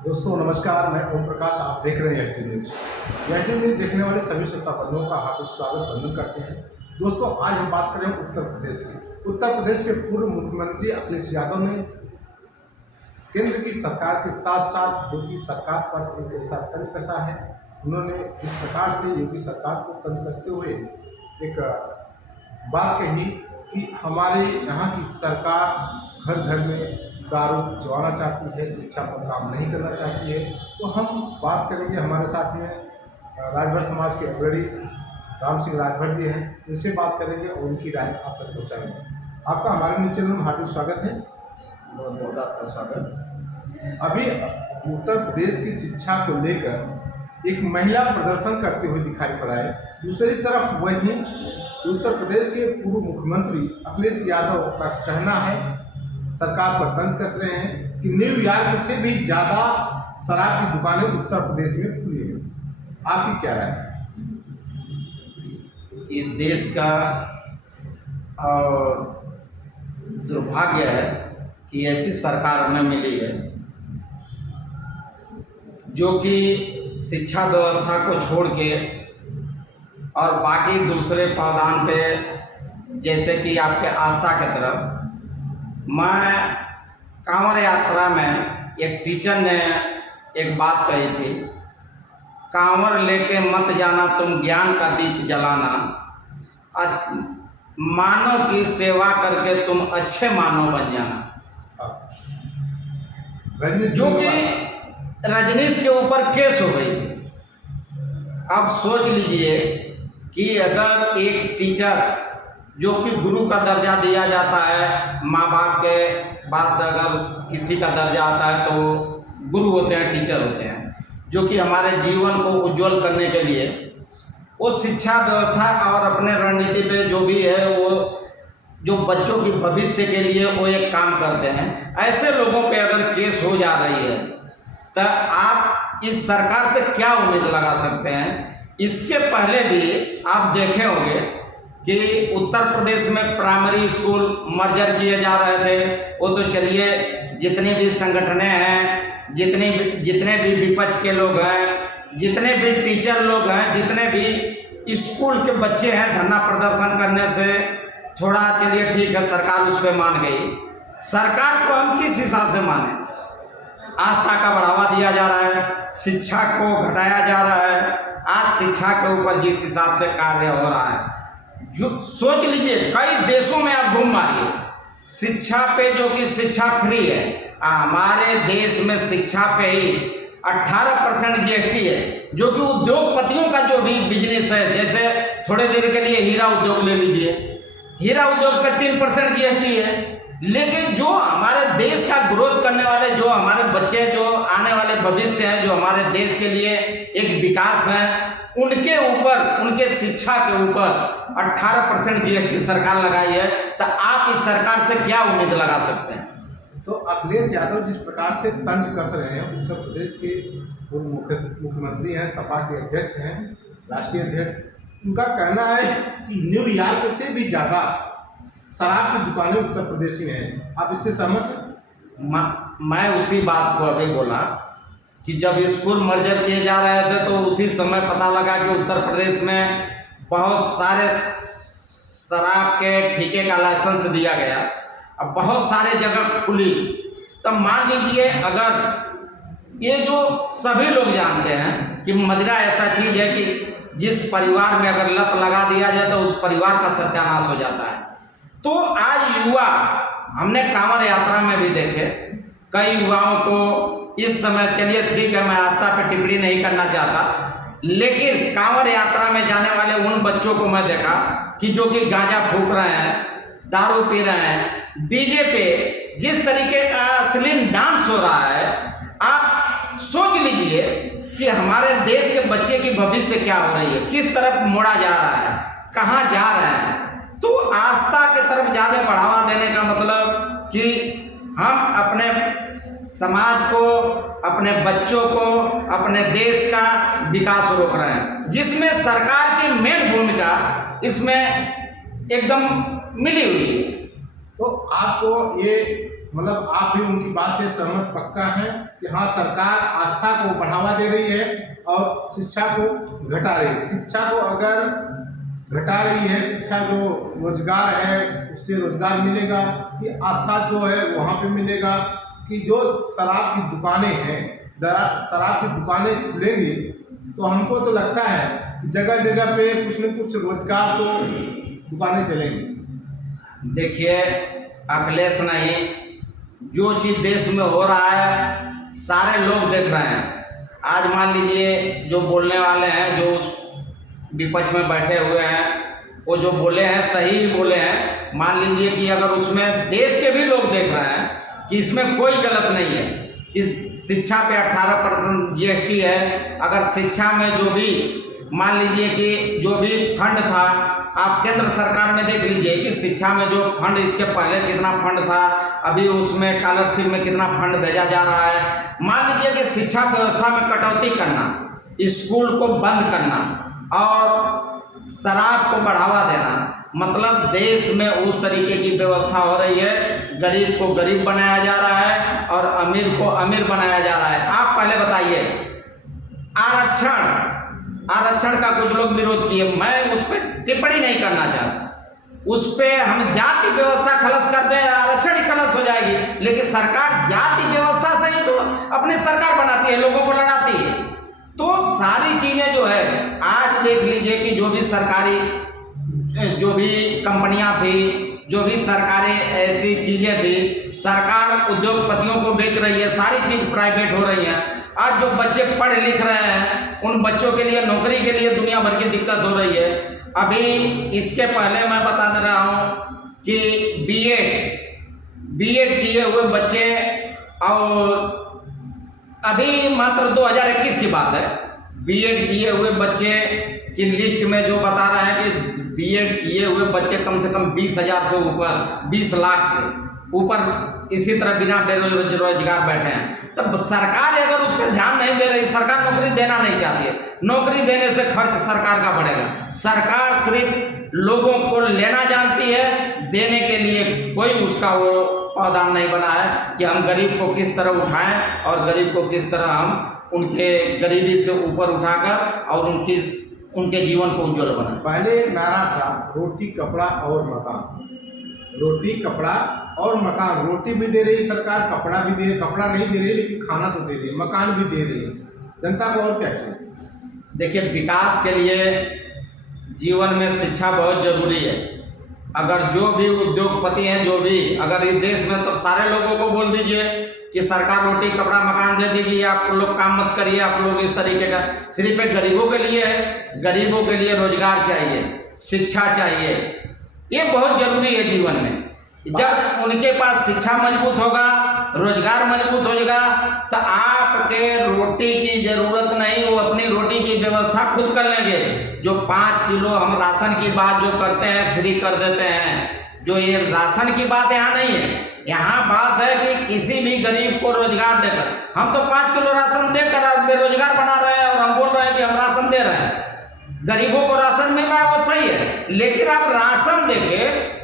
दोस्तों नमस्कार, मैं ओम प्रकाश। आप देख रहे हैं H D news. H D news देखने वाले सभी श्रोता बंधुओं का हार्दिक स्वागत वंदन करते हैं। दोस्तों आज हम बात करें उत्तर प्रदेश की। उत्तर प्रदेश के पूर्व मुख्यमंत्री अखिलेश यादव ने केंद्र की सरकार के साथ साथ योगी सरकार पर एक ऐसा तंज कसा है। उन्होंने इस प्रकार से योगी सरकार को तंज कसते हुए एक बात कही कि हमारे यहाँ की सरकार घर घर में दारू चलाना चाहती है, शिक्षा पर काम नहीं करना चाहती है। तो हम बात करेंगे, हमारे साथ में राजभर समाज के अग्रणी राम सिंह राजभर जी हैं, उनसे बात करेंगे और उनकी राय आप तक पहुँचाएंगे। आपका हमारे न्यूज चैनल में हार्दिक स्वागत है। बहुत बहुत आपका स्वागत। अभी उत्तर प्रदेश की शिक्षा को लेकर एक महिला प्रदर्शन करते हुए दिखाई पड़ा है। दूसरी तरफ वहीं उत्तर प्रदेश के पूर्व मुख्यमंत्री अखिलेश यादव का कहना है, सरकार पर तंज कस रहे हैं कि न्यूयॉर्क से भी ज़्यादा शराब की दुकानें उत्तर प्रदेश में खुली हैं। आपकी क्या राय है? ये देश का दुर्भाग्य है कि ऐसी सरकार हमें मिली है जो कि शिक्षा व्यवस्था को छोड़ के और बाकी दूसरे पावदान पे, जैसे कि आपके आस्था की तरफ, मैं कांवड़ यात्रा में एक टीचर ने एक बात कही थी, कांवड़ लेके मत जाना तुम ज्ञान का दीप जलाना, मानव की सेवा करके तुम अच्छे मानव बन जाना। जो कि रजनीश के ऊपर केस हो गई थी। अब सोच लीजिए कि अगर एक टीचर जो कि गुरु का दर्जा दिया जाता है, माँ बाप के बाद अगर किसी का दर्जा आता है तो गुरु होते हैं, टीचर होते हैं, जो कि हमारे जीवन को उज्जवल करने के लिए वो शिक्षा व्यवस्था और अपने रणनीति पे जो भी है वो जो बच्चों की भविष्य के लिए वो एक काम करते हैं। ऐसे लोगों पे अगर केस हो जा रही है तो आप इस सरकार से क्या उम्मीद लगा सकते हैं? इसके पहले भी आप देखे होंगे कि उत्तर प्रदेश में प्राइमरी स्कूल मर्जर किए जा रहे थे। वो तो चलिए, जितनी भी संगठनें हैं, जितने भी विपक्ष के लोग हैं, जितने भी टीचर लोग हैं, जितने भी स्कूल के बच्चे हैं, धरना प्रदर्शन करने से थोड़ा चलिए ठीक है, सरकार उस पर मान गई। सरकार को हम किस हिसाब से माने? आस्था का बढ़ावा दिया जा रहा है, शिक्षा को घटाया जा रहा है। आज शिक्षा के ऊपर जिस हिसाब से कार्य हो रहा है, जो सोच लीजिए, कई देशों में आप घूम मारिए, शिक्षा पे जो कि शिक्षा फ्री है, हमारे देश में शिक्षा पे ही 18% जीएसटी है। जो कि उद्योगपतियों का जो भी बिजनेस है, जैसे थोड़े देर के लिए हीरा उद्योग ले लीजिए, हीरा उद्योग पे 3% जीएसटी है। लेकिन जो हमारे देश का ग्रोथ करने वाले, जो हमारे बच्चे, जो आने वाले भविष्य हैं, जो हमारे देश के लिए एक विकास है, उनके ऊपर, उनके शिक्षा के ऊपर 18% जीएसटी सरकार लगाई है। तो आप इस सरकार से क्या उम्मीद लगा सकते हैं? तो अखिलेश यादव जिस प्रकार से तंज कस रहे हैं, उत्तर प्रदेश के पूर्व मुख्यमंत्री हैं, सपा के अध्यक्ष हैं, राष्ट्रीय अध्यक्ष, उनका कहना है कि न्यूयॉर्क से भी ज़्यादा शराब की दुकानें उत्तर प्रदेश में हैं। आप इससे सहमत हैं? मैं उसी बात को अभी बोला कि जब स्कूल मर्जर किए जा रहे थे तो उसी समय पता लगा कि उत्तर प्रदेश में बहुत सारे शराब के ठेके का लाइसेंस दिया गया। अब बहुत सारे जगह खुली। तब मान लीजिए, अगर ये जो सभी लोग जानते हैं कि मदिरा ऐसा चीज़ है कि जिस परिवार में अगर लत लगा दिया जाए तो उस परिवार का सत्यानाश हो जाता है। तो आज युवा, हमने कांवड़ यात्रा में भी देखे, कई युवाओं को इस समय, चलिए ठीक है, मैं आस्था पे टिप्पणी नहीं करना चाहता, लेकिन कांवड़ यात्रा में जाने वाले उन बच्चों को मैं देखा कि जो कि गांजा फूंक रहे हैं, दारू पी रहे हैं, डीजे पे जिस तरीके का अश्लील डांस हो रहा है। आप सोच लीजिए कि हमारे देश के बच्चे की भविष्य क्या हो रही है, किस तरफ मोड़ा जा रहा है, कहाँ जा रहे हैं। तो आस्था की तरफ ज़्यादा बढ़ावा देने का मतलब कि हम अपने समाज को, अपने बच्चों को, अपने देश का विकास रोक रहे हैं, जिसमें सरकार की मेन भूमिका इसमें एकदम मिली हुई है। तो आपको ये मतलब आप भी उनकी बात से सहमत पक्का हैं कि हाँ, सरकार आस्था को बढ़ावा दे रही है और शिक्षा को घटा रही है। शिक्षा को अगर घटा रही है, शिक्षा जो रोजगार है उससे रोजगार मिलेगा कि आस्था जो है वहाँ पे मिलेगा, कि जो शराब की दुकानें हैं, शराब की दुकानें खुलेंगी तो हमको तो लगता है कि जगह जगह पे कुछ न कुछ रोजगार तो दुकानें चलेंगी। देखिए अखिलेश नहीं, जो चीज़ देश में हो रहा है सारे लोग देख रहे हैं। आज मान लीजिए जो बोलने वाले हैं, जो उस विपक्ष में बैठे हुए हैं, वो जो बोले हैं सही ही बोले हैं। मान लीजिए कि अगर उसमें देश के भी लोग देख रहे हैं कि इसमें कोई गलत नहीं है कि शिक्षा पे 18% GST है। अगर शिक्षा में जो भी मान लीजिए कि जो भी फंड था, आप केंद्र सरकार में देख लीजिए कि शिक्षा में जो फंड, इसके पहले कितना फंड था, अभी उसमें स्कॉलरशिप में कितना फंड भेजा जा रहा है। मान लीजिए कि शिक्षा व्यवस्था में कटौती करना, स्कूल को बंद करना और शराब को बढ़ावा देना, मतलब देश में उस तरीके की व्यवस्था हो रही है। गरीब को गरीब बनाया जा रहा है और अमीर को अमीर बनाया जा रहा है। आप पहले बताइए, आरक्षण का कुछ लोग विरोध किए, मैं उस पर टिप्पणी नहीं करना चाहता। उस पर हम जाति व्यवस्था खलस कर दें, आरक्षण ही खलस हो जाएगी। लेकिन सरकार जाति व्यवस्था से ही तो अपनी सरकार बनाती है, लोगों को लड़ाती है। तो सारी चीजें जो है, आज देख लीजिए कि जो भी सरकारी, जो भी कंपनियां थी, जो भी सरकारी ऐसी चीजें थी, सरकार उद्योगपतियों को बेच रही है, सारी चीज प्राइवेट हो रही है। आज जो बच्चे पढ़ लिख रहे हैं, उन बच्चों के लिए नौकरी के लिए दुनिया भर की दिक्कत हो रही है। अभी इसके पहले मैं बता दे रहा हूं कि बीएड किए हुए बच्चे, और अभी मात्र 2021 की बात है, बीएड किए हुए बच्चे की लिस्ट में जो बता रहे हैं कि बीएड किए हुए बच्चे कम से कम 20,000 से ऊपर, 20 लाख से ऊपर इसी तरह बिना बेरोजगार बैठे हैं। तब सरकार अगर उस पर ध्यान नहीं दे रही, सरकार नौकरी देना नहीं चाहती है, नौकरी देने से खर्च सरकार का बढ़ेगा। सरकार सिर्फ लोगों को लेना जानती है, देने के लिए कोई उसका वो पावदान नहीं बना है कि हम गरीब को किस तरह उठाएं और गरीब को किस तरह हम उनके गरीबी से ऊपर उठाकर और उनके जीवन को उज्जवल बनाएं। पहले एक नारा था, रोटी कपड़ा और मकान। रोटी कपड़ा और मकान, रोटी भी दे रही सरकार, कपड़ा भी दे, कपड़ा नहीं दे रही लेकिन खाना तो दे रही है, मकान भी दे रही है। जनता को और क्या चाहिए? देखिए, विकास के लिए जीवन में शिक्षा बहुत जरूरी है। अगर जो भी उद्योगपति हैं, जो भी अगर इस देश में, तब सारे लोगों को बोल दीजिए कि सरकार रोटी कपड़ा मकान दे देगी, आप लोग काम मत करिए, आप लोग इस तरीके का। सिर्फ एक गरीबों के लिए है, गरीबों के लिए रोजगार चाहिए, शिक्षा चाहिए, ये बहुत जरूरी है जीवन में। जब उनके पास शिक्षा मजबूत होगा, रोजगार मजबूत हो जाएगा, तो आपके रोटी की जरूरत नहीं, वो अपनी रोटी की व्यवस्था खुद कर लेंगे। जो 5 किलो हम राशन की बात जो करते हैं, फ्री कर देते हैं, जो ये राशन की बात यहाँ नहीं है। यहाँ बात है कि किसी भी गरीब को रोजगार देकर, हम तो 5 किलो राशन देकर बेरोजगार बना रहे हैं और हम बोल रहे हैं कि हम राशन दे रहे हैं, गरीबों को राशन मिल रहा है, वो सही है। लेकिन आप राशन देके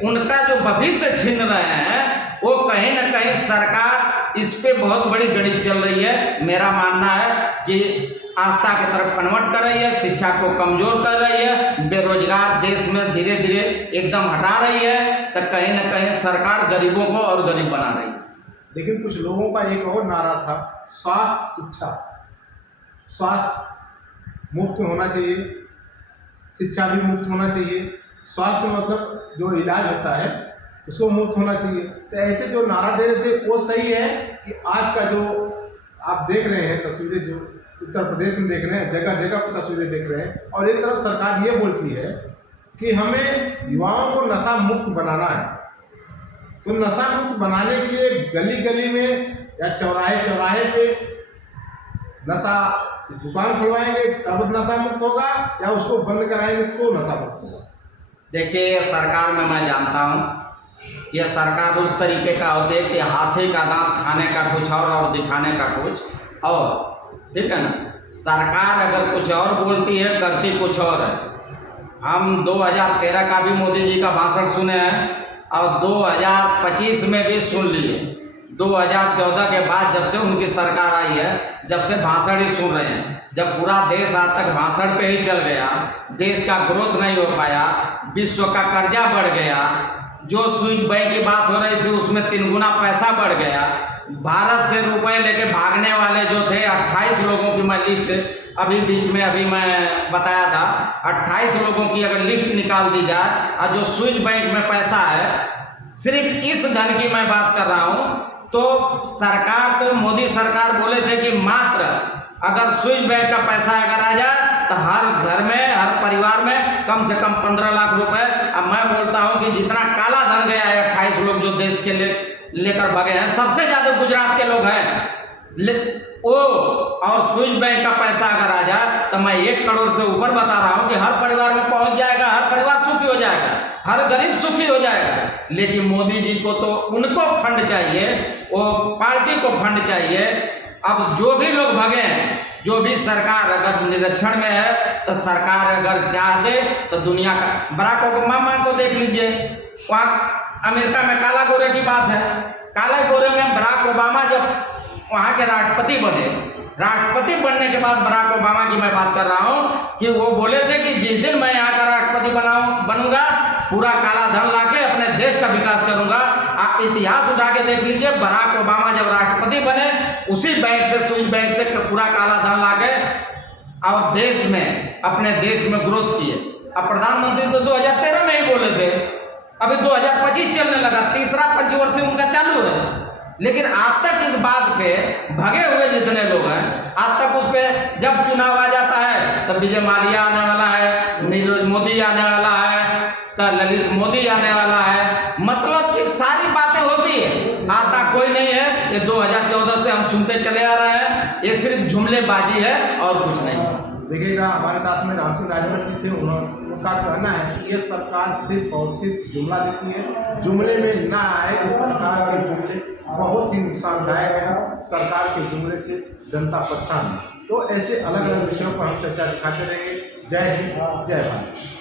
उनका जो भविष्य छीन रहे हैं, वो कहीं ना कहीं सरकार इस पे बहुत बड़ी गणित चल रही है। मेरा मानना है कि आस्था की तरफ कन्वर्ट कर रही है, शिक्षा को कमजोर कर रही है, बेरोजगार देश में धीरे धीरे एकदम हटा रही है, तो कहीं ना कहीं सरकार गरीबों को और गरीब बना रही है। लेकिन कुछ लोगों का एक और नारा था, स्वास्थ्य शिक्षा, स्वास्थ्य मुफ्त होना चाहिए, शिक्षा भी मुफ्त होना चाहिए। स्वास्थ्य मतलब जो इलाज होता है उसको मुफ्त होना चाहिए। तो ऐसे जो नारा दे रहे थे वो सही है कि आज का जो आप देख रहे हैं तस्वीरें, जो उत्तर प्रदेश में देख रहे हैं, जगह जगह पर तस्वीरें देख रहे हैं, और एक तरफ सरकार ये बोलती है कि हमें युवाओं को नशा मुक्त बनाना है। तो नशा मुक्त बनाने के लिए गली गली में या चौराहे चौराहे पे नशा दुकान खुलवाएंगे तब नशा मुक्त होगा, या उसको बंद कराएंगे तो नशा मुक्त होगा। देखिए, सरकार में मैं जानता हूँ कि यह सरकार उस तरीके का होती है कि हाथी का दांत खाने का कुछ और दिखाने का कुछ और, ठीक है ना। सरकार अगर कुछ और बोलती है, करती कुछ और है। हम 2013 का भी मोदी जी का भाषण सुने हैं और 2025 में भी सुन लिए 2014 के बाद जब से उनकी सरकार आई है, जब से भाषण ही सुन रहे हैं। जब पूरा देश आज तक भाषण पे ही चल गया, देश का ग्रोथ नहीं हो पाया, विश्व का कर्जा बढ़ गया, जो स्विच बैंक की बात हो रही थी उसमें 3 गुना पैसा बढ़ गया, भारत से रुपए लेके भागने वाले जो थे 28 लोगों की मैं लिस्ट अभी बीच में अभी मैं बताया था, 28 लोगों की अगर लिस्ट निकाल दी जाए और जो स्विच बैंक में पैसा है, सिर्फ इस धन की मैं बात कर रहा हूं, तो सरकार तो मोदी सरकार बोले थे कि मात्र अगर स्विच बैंक का पैसा अगर आ जाए तो हर घर में हर परिवार में कम से कम 15 लाख रुपए। अब मैं बोलता हूं कि जितना काला धन गया है 28 लोग जो देश के लेकर भागे हैं, सबसे ज्यादा गुजरात के लोग हैं वो, और स्विच बैंक का पैसा अगर आ जाए तो मैं 1 करोड़ से ऊपर बता रहा हूं कि हर परिवार में पहुंच जाएगा, हर परिवार सुखी हो जाएगा, हर गरीब सुखी हो जाएगा। लेकिन मोदी जी को तो उनको फंड चाहिए, वो पार्टी को फंड चाहिए। अब जो भी लोग भगे हैं, जो भी सरकार अगर निरीक्षण में है, तो सरकार अगर चाह दे तो दुनिया का बराक ओबामा को देख लीजिए, वहाँ अमेरिका में काला गोरे की बात है, काला गोरे में बराक ओबामा जब वहाँ के राष्ट्रपति बने, राष्ट्रपति बनने के बाद बराक ओबामा की मैं बात कर रहा हूँ कि वो बोले थे कि जिस दिन मैं यहाँ का राष्ट्रपति बनूंगा, पूरा काला धन लाके अपने देश का विकास करूंगा। आप इतिहास उठा के देख लीजिए, बराक ओबामा जब राष्ट्रपति बने उसी बैंक से, स्विच बैंक से पूरा काला धन लाके और देश में, अपने देश में ग्रोथ किए। अब प्रधानमंत्री तो 2013 में ही बोले थे, अभी 2025 चलने लगा, तीसरा पंचवर्षीय उनका चालू है। लेकिन आज तक इस बात पे भगे हुए जितने लोग हैं, आज तक उस पे जब चुनाव आ जाता है तब विजय माल्या आने वाला है, नीरज मोदी आने वाला है, तो ललित मोदी आने वाला है, मतलब कि सारी बातें होती है, आता कोई नहीं है। ये 2014 से हम सुनते चले आ रहे हैं, ये सिर्फ जुमलेबाजी है और कुछ नहीं। देखिएगा, हमारे साथ में राम सिंह राजभर जी थे, उनका कहना है कि ये सरकार सिर्फ और सिर्फ जुमला देती है, जुमले में ना आए। इस सरकार के जुमले बहुत ही नुकसानदायक है, सरकार के जुमले से जनता परेशान है। तो ऐसे अलग अलग विषयों पर हम चर्चा दिखाते रहेंगे। जय हिंद, जय भारत।